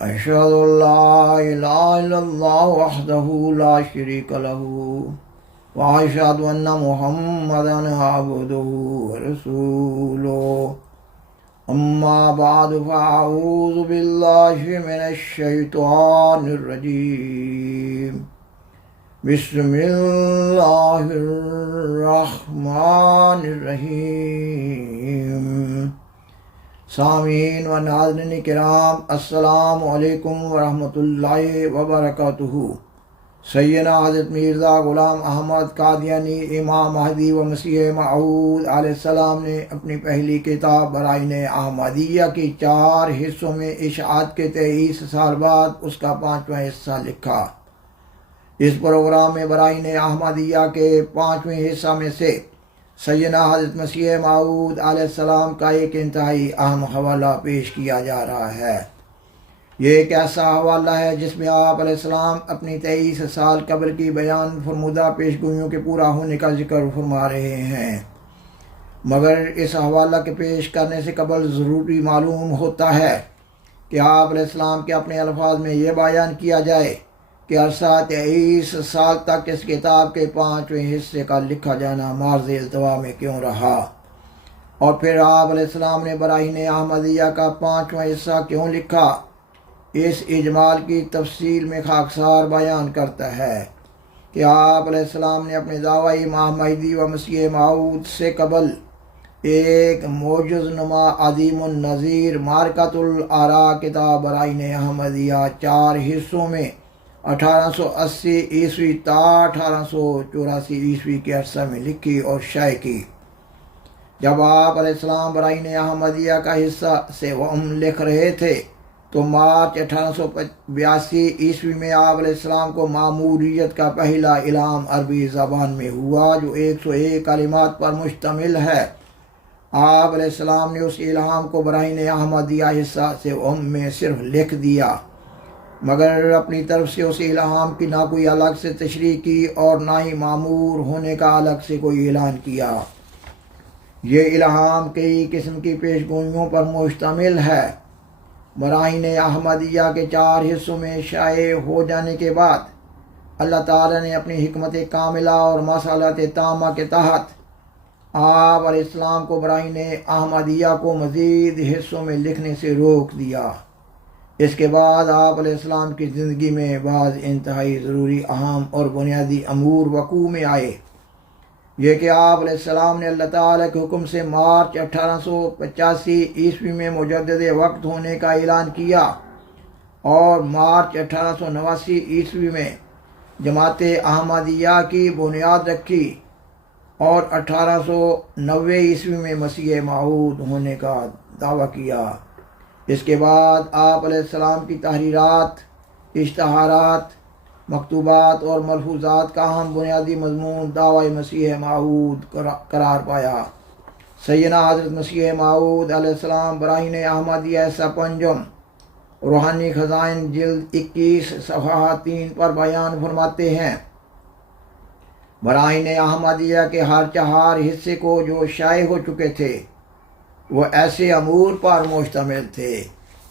أشهد أن لا إله إلا الله وحده لا شريك له وأشهد أن محمدا عبده ورسوله أما بعد فأعوذ بالله من الشيطان الرجيم بسم الله الرحمن الرحيم سامعین و ناظرین کرام، السلام علیکم ورحمۃ اللہ وبرکاتہ۔ سیدنا حضرت مرزا غلام احمد قادیانی امام مہدی و مسیح موعود علیہ السلام نے اپنی پہلی کتاب برائن احمدیہ کی 4 حصوں میں اشاعت کے 23 سال بعد اس کا 5واں حصہ لکھا۔ اس پروگرام میں برائن احمدیہ کے 5ویں حصہ میں سے سیدنا حضرت مسیح موعود علیہ السلام کا ایک انتہائی اہم حوالہ پیش کیا جا رہا ہے۔ یہ ایک ایسا حوالہ ہے جس میں آپ علیہ السلام اپنی 23 سال قبل کی بیان فرمودہ پیشگوئیوں کے پورا ہونے کا ذکر فرما رہے ہیں، مگر اس حوالہ کے پیش کرنے سے قبل ضروری معلوم ہوتا ہے کہ آپ علیہ السلام کے اپنے الفاظ میں یہ بیان کیا جائے کہ عرصہ 23 سال تک اس کتاب کے 5ویں حصے کا لکھا جانا معرض التوا میں کیوں رہا، اور پھر آپ علیہ السلام نے برائن احمدیہ کا 5واں حصہ کیوں لکھا۔ اس اجمال کی تفصیل میں خاکسار بیان کرتا ہے کہ آپ علیہ السلام نے اپنے دعوی امام مہدی و مسیح موعود سے قبل ایک معجز نما عظیم النظیر معرکۃ الآراء کتاب برائن احمدیہ 4 حصوں میں 1880 عیسوی تا 1884 عیسوی کے عرصہ میں لکھی اور شائع کی۔ جب آپ علیہ السلام برائن احمدیہ کا حصہ سے لکھ رہے تھے تو مارچ 1882 عیسوی میں آپ علیہ السلام کو ماموریت کا پہلا اعلان عربی زبان میں ہوا جو 101 کلمات پر مشتمل ہے۔ آپ علیہ السلام نے اس اعلان کو برائن احمدیہ حصہ سے میں صرف لکھ دیا، مگر اپنی طرف سے اس الہام کی نہ کوئی الگ سے تشریح کی اور نہ ہی معمور ہونے کا الگ سے کوئی اعلان کیا۔ یہ الہام کئی قسم کی پیشگوئیوں پر مشتمل ہے۔ برائن احمدیہ کے 4 حصوں میں شائع ہو جانے کے بعد اللہ تعالیٰ نے اپنی حکمت کاملہ اور مصالحت تامہ کے تحت آپ علیہ السلام کو برائن احمدیہ کو مزید حصوں میں لکھنے سے روک دیا۔ اس کے بعد آپ علیہ السلام کی زندگی میں بعض انتہائی ضروری اہم اور بنیادی امور وقوع میں آئے۔ یہ کہ آپ علیہ السلام نے اللہ تعالیٰ کے حکم سے مارچ 1885 عیسوی میں مجدد وقت ہونے کا اعلان کیا اور مارچ 1889 عیسوی میں جماعت احمدیہ کی بنیاد رکھی اور 1890 عیسوی میں مسیح موعود ہونے کا دعویٰ کیا۔ اس کے بعد آپ علیہ السلام کی تحریرات، اشتہارات، مکتوبات اور ملفوظات کا اہم بنیادی مضمون دعوی مسیح موعود قرار پایا۔ سیدنا حضرت مسیح موعود علیہ السلام برائن احمدیہ حصہ 5 روحانی خزائن جلد 21 صفحہ 3 پر بیان فرماتے ہیں، برائن احمدیہ کے ہر 4 حصے کو جو شائع ہو چکے تھے وہ ایسے امور پر مشتمل تھے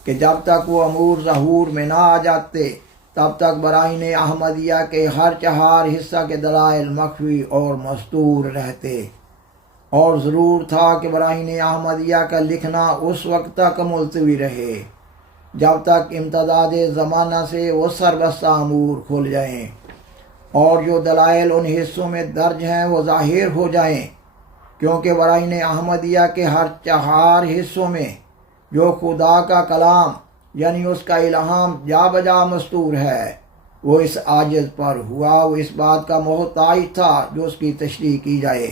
کہ جب تک وہ امور ظہور میں نہ آ جاتے تب تک برائن احمدیہ کے ہر 4 حصہ کے دلائل مخفی اور مستور رہتے، اور ضرور تھا کہ برائن احمدیہ کا لکھنا اس وقت تک ملتوی رہے جب تک امتداد زمانہ سے وہ سربستہ امور کھل جائیں اور جو دلائل ان حصوں میں درج ہیں وہ ظاہر ہو جائیں، کیونکہ برائن احمدیہ کے ہر 4 حصوں میں جو خدا کا کلام یعنی اس کا الہام جا بجا مستور ہے وہ اس عاجز پر ہوا، وہ اس بات کا محتاج تھا جو اس کی تشریح کی جائے،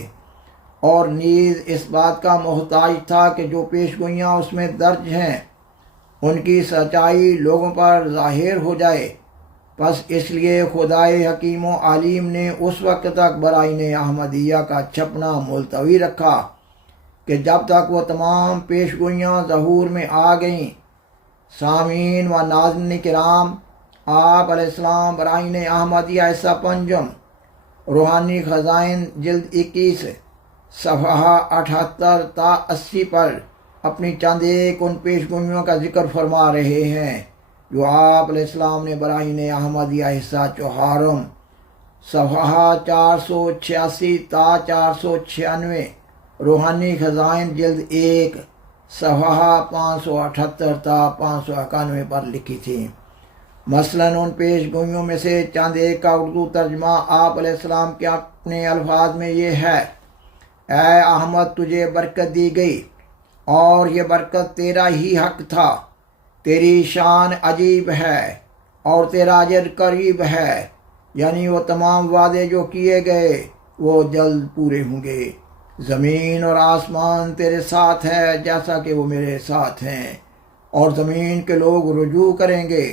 اور نیز اس بات کا محتاج تھا کہ جو پیشگوئیاں اس میں درج ہیں ان کی سچائی لوگوں پر ظاہر ہو جائے۔ پس اس لیے خدائے حکیم و علیم نے اس وقت تک برائن احمدیہ کا چھپنا ملتوی رکھا کہ جب تک وہ تمام پیشگوئیاں ظہور میں آ گئیں۔ سامعین و ناظرین کرام، آپ علیہ السلام برائن احمدیہ حصہ 5 روحانی خزائن جلد 21 صفحہ 78 تا 80 پر اپنی چند ایک ان پیشگوئیوں کا ذکر فرما رہے ہیں جو آپ علیہ السلام نے براہین احمدیہ حصہ چہارم صفحہ 486 تا 496، روحانی خزائن جلد 1 صفحہ 578 تا 591 پر لکھی تھی۔ مثلاً ان پیش گوئیوں میں سے چند ایک کا اردو ترجمہ آپ علیہ السلام کے اپنے الفاظ میں یہ ہے: اے احمد، تجھے برکت دی گئی اور یہ برکت تیرا ہی حق تھا، تیری شان عجیب ہے اور تیرا اجر قریب ہے، یعنی وہ تمام وعدے جو کیے گئے وہ جلد پورے ہوں گے۔ زمین اور آسمان تیرے ساتھ ہے جیسا کہ وہ میرے ساتھ ہیں، اور زمین کے لوگ رجوع کریں گے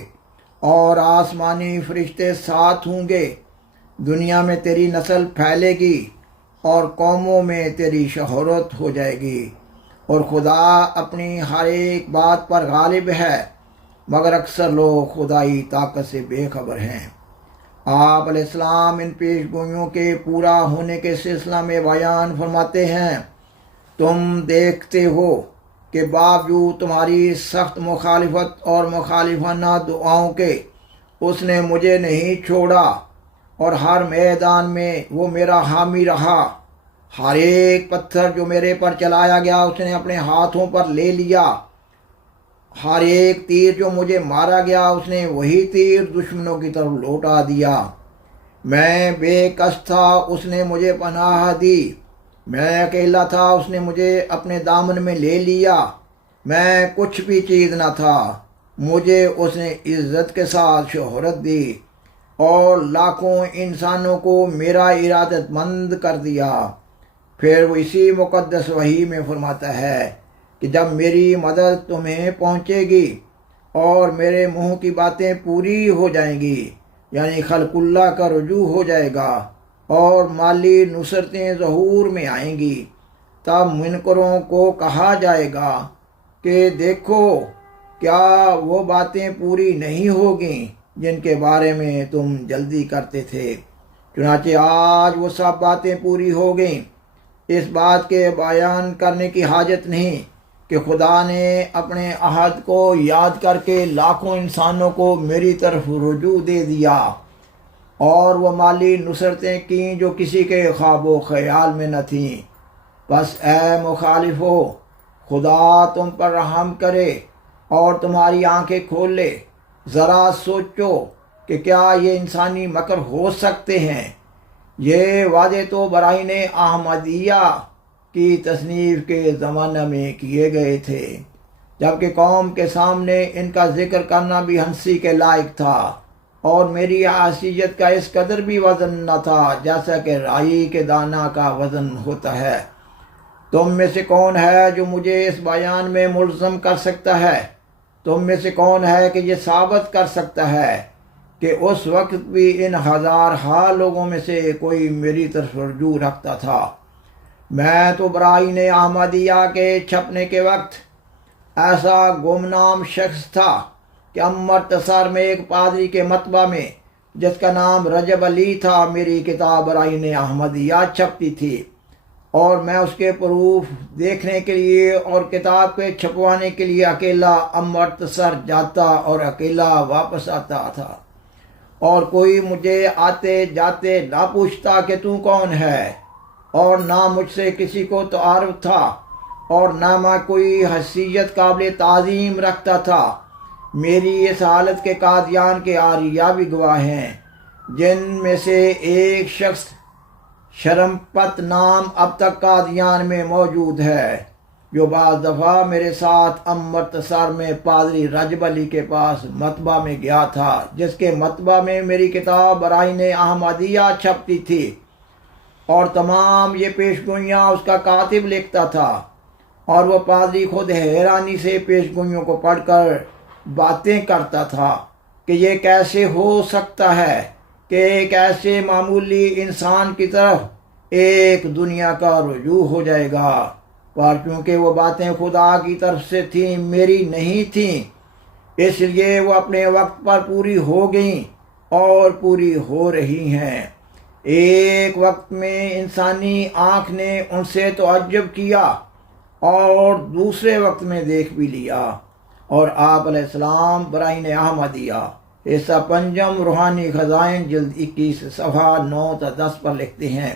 اور آسمانی فرشتے ساتھ ہوں گے۔ دنیا میں تیری نسل پھیلے گی اور قوموں میں تیری شہرت ہو جائے گی، اور خدا اپنی ہر ایک بات پر غالب ہے، مگر اکثر لوگ خدائی طاقت سے بے خبر ہیں۔ آپ علیہ السلام ان پیش گوئیوں کے پورا ہونے کے سلسلہ میں بیان فرماتے ہیں: تم دیکھتے ہو کہ باوجود تمہاری سخت مخالفت اور مخالفانہ دعاؤں کے اس نے مجھے نہیں چھوڑا، اور ہر میدان میں وہ میرا حامی رہا۔ ہر ایک پتھر جو میرے پر چلایا گیا اس نے اپنے ہاتھوں پر لے لیا، ہر ایک تیر جو مجھے مارا گیا اس نے وہی تیر دشمنوں کی طرف لوٹا دیا۔ میں بے کس تھا، اس نے مجھے پناہ دی، میں اکیلا تھا، اس نے مجھے اپنے دامن میں لے لیا، میں کچھ بھی چیز نہ تھا، مجھے اس نے عزت کے ساتھ شہرت دی اور لاکھوں انسانوں کو میرا ارادت مند کر دیا۔ پھر وہ اسی مقدس وحی میں فرماتا ہے کہ جب میری مدد تمہیں پہنچے گی اور میرے منہ کی باتیں پوری ہو جائیں گی، یعنی خلق اللہ کا رجوع ہو جائے گا اور مالی نصرتیں ظہور میں آئیں گی، تب منکروں کو کہا جائے گا کہ دیکھو کیا وہ باتیں پوری نہیں ہوگیں جن کے بارے میں تم جلدی کرتے تھے۔ چنانچہ آج وہ سب باتیں پوری ہو گئیں۔ اس بات کے بیان کرنے کی حاجت نہیں کہ خدا نے اپنے عہد کو یاد کر کے لاکھوں انسانوں کو میری طرف رجوع دے دیا اور وہ مالی نصرتیں کیں جو کسی کے خواب و خیال میں نہ تھیں۔ بس اے مخالفو، خدا تم پر رحم کرے اور تمہاری آنکھیں کھول لے۔ ذرا سوچو کہ کیا یہ انسانی مکر ہو سکتے ہیں؟ یہ وعدے تو براہین احمدیہ کی تصنیف کے زمانہ میں کیے گئے تھے، جبکہ قوم کے سامنے ان کا ذکر کرنا بھی ہنسی کے لائق تھا، اور میری حیثیت کا اس قدر بھی وزن نہ تھا جیسا کہ رائی کے دانہ کا وزن ہوتا ہے۔ تم میں سے کون ہے جو مجھے اس بیان میں ملزم کر سکتا ہے؟ تم میں سے کون ہے کہ یہ ثابت کر سکتا ہے کہ اس وقت بھی ان ہزارہا لوگوں میں سے کوئی میری طرف رجوع رکھتا تھا؟ میں تو براہین احمدیہ کے چھپنے کے وقت ایسا گمنام شخص تھا کہ امرتسر میں ایک پادری کے مطبع میں، جس کا نام رجب علی تھا، میری کتاب براہین احمدیہ چھپتی تھی، اور میں اس کے پروف دیکھنے کے لیے اور کتاب کے چھپوانے کے لیے اکیلا امرتسر جاتا اور اکیلا واپس آتا تھا، اور کوئی مجھے آتے جاتے نہ پوچھتا کہ تو کون ہے، اور نہ مجھ سے کسی کو تعارف تھا، اور نہ میں کوئی حیثیت قابل تعظیم رکھتا تھا۔ میری اس حالت کے قادیان کے آریہ بھی گواہ ہیں، جن میں سے ایک شخص شرمپت نام اب تک قادیان میں موجود ہے، جو بعض دفعہ میرے ساتھ امرتسر میں پادری رجب علی کے پاس مطبع میں گیا تھا، جس کے مطبع میں میری کتاب براہین احمدیہ چھپتی تھی، اور تمام یہ پیشگوئیاں اس کا کاتب لکھتا تھا، اور وہ پادری خود حیرانی سے پیشگوئیوں کو پڑھ کر باتیں کرتا تھا کہ یہ کیسے ہو سکتا ہے کہ ایک ایسے معمولی انسان کی طرف ایک دنیا کا رجوع ہو جائے گا، پر چونکہ وہ باتیں خدا کی طرف سے تھیں، میری نہیں تھیں، اس لیے وہ اپنے وقت پر پوری ہو گئیں اور پوری ہو رہی ہیں۔ ایک وقت میں انسانی آنکھ نے ان سے تعجب کیا اور دوسرے وقت میں دیکھ بھی لیا، اور آپ علیہ السلام براہین احمدیہ حصہ پنجم روحانی خزائن جلد 21 صفحہ 9 تا 10 پر لکھتے ہیں،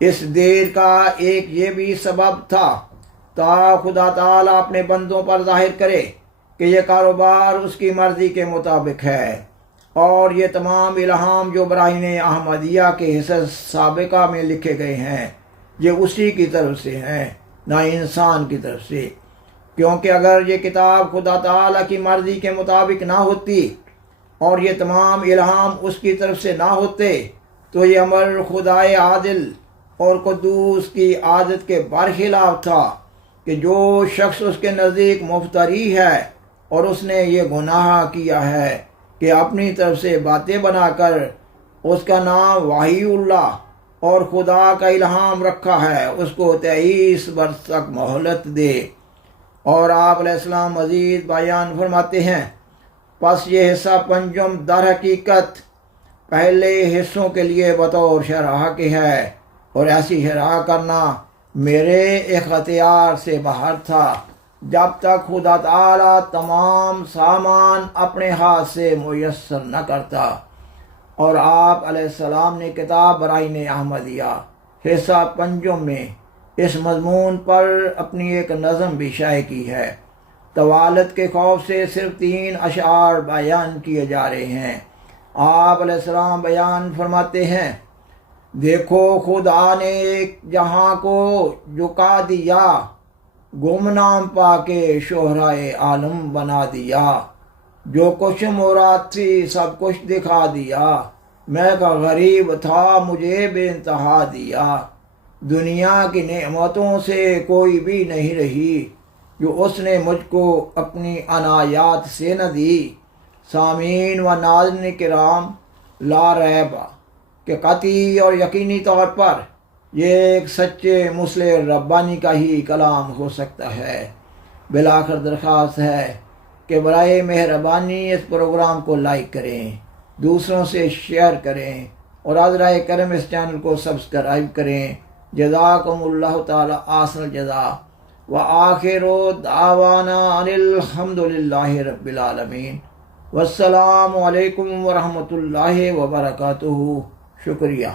اس دیر کا ایک یہ بھی سبب تھا تا خدا تعالیٰ اپنے بندوں پر ظاہر کرے کہ یہ کاروبار اس کی مرضی کے مطابق ہے، اور یہ تمام الہام جو براہین احمدیہ کے حصص سابقہ میں لکھے گئے ہیں یہ اسی کی طرف سے ہیں، نہ انسان کی طرف سے، کیونکہ اگر یہ کتاب خدا تعالیٰ کی مرضی کے مطابق نہ ہوتی اور یہ تمام الہام اس کی طرف سے نہ ہوتے تو یہ امر خدائے عادل اور قدوس کی عادت کے برخلاف تھا کہ جو شخص اس کے نزدیک مفتری ہے اور اس نے یہ گناہ کیا ہے کہ اپنی طرف سے باتیں بنا کر اس کا نام وحی اللہ اور خدا کا الہام رکھا ہے، اس کو 23 برس تک مہلت دے۔ اور آپ علیہ السلام مزید بیان فرماتے ہیں، پس یہ حصہ پنجم در حقیقت پہلے حصوں کے لیے بطور شرح کے ہے، اور ایسی شرح کرنا میرے اختیار سے باہر تھا جب تک خدا تعالیٰ تمام سامان اپنے ہاتھ سے میسر نہ کرتا۔ اور آپ علیہ السلام نے کتاب براہین احمدیہ حصہ پنجم میں اس مضمون پر اپنی ایک نظم بھی شائع کی ہے۔ طوالت کے خوف سے صرف 3 اشعار بیان کیے جا رہے ہیں۔ آپ علیہ السلام بیان فرماتے ہیں، دیکھو خدا نے ایک جہاں کو جھکا دیا، گمنام پا کے شہرائے عالم بنا دیا، جو کچھ مراد تھی سب کچھ دکھا دیا، میں کا غریب تھا مجھے بے انتہا دیا، دنیا کی نعمتوں سے کوئی بھی نہیں رہی جو اس نے مجھ کو اپنی عنایات سے نہ دی۔ سامعین و ناظرین کرام، لا ریب کہ قطعی اور یقینی طور پر یہ ایک سچے مصلح ربانی کا ہی کلام ہو سکتا ہے۔ بالآخر درخواست ہے کہ برائے مہربانی اس پروگرام کو لائک کریں، دوسروں سے شیئر کریں، اور حضرائے کرم اس چینل کو سبسکرائب کریں۔ جزاکم اللہ تعالی احسن الجزا، وآخر دعوانا ان الحمد للہ رب العالمین، والسلام علیکم ورحمۃ اللہ وبرکاتہ۔ شکریہ۔